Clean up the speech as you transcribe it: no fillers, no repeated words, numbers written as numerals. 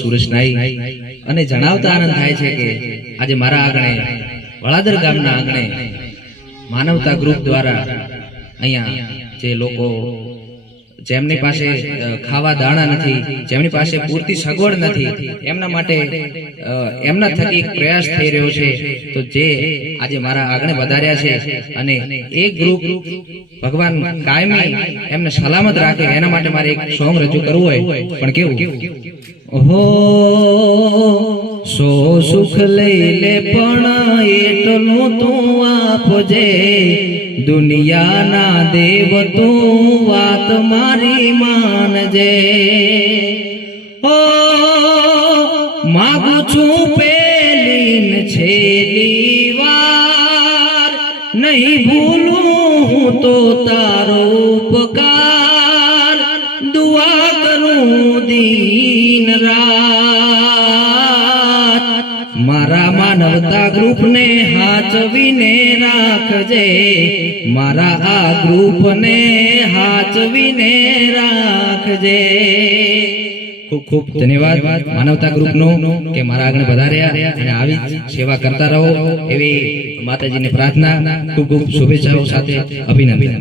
સુરેશ નાઈ અને જણાવતા આનંદ થાય છે કે આજે મારા આંગણે વળાદર ગામના આંગણે માનવતા ગ્રુપ દ્વારા અહીંયા જે લોકો જેમની પાસે ખાવા દાણા નથી, જેમની પાસે પૂરતી સગવડ નથી, એમના માટે એમના થકી એક પ્રયાસ થઈ રહ્યો છે. તો જે આજે મારા આંગણે વધાર્યા છે અને એક ગ્રુપ ભગવાન કાયમી એમને સલામત રાખે એના માટે મારે એક સોંગ રજૂ કરવું હોય. પણ કેવું હો સો સુખ લઈ લે પણ એટલું તું આપજે, દુનિયાના દેવ તું વાત મારી માનજે. ઓ માગું છું પેલી ને છેલ્લી વાર, નહીં ભૂલું હું તો તારો ઉપકાર, દુઆ કરું દીન રાત. મારા માનવતા ગ્રુપ ને હાચવીને રાખજે, મારા આ ગ્રુપ ને હાચવીને રાખજે. ખૂબ ખૂબ ધન્યવાદ માનવતા ગ્રુપ નો કે મારા આગળ વધાર્યા અને આવી સેવા કરતા રહો એવી માતાજીની પ્રાર્થના. ખૂબ ખૂબ શુભેચ્છાઓ સાથે અભિનંદન.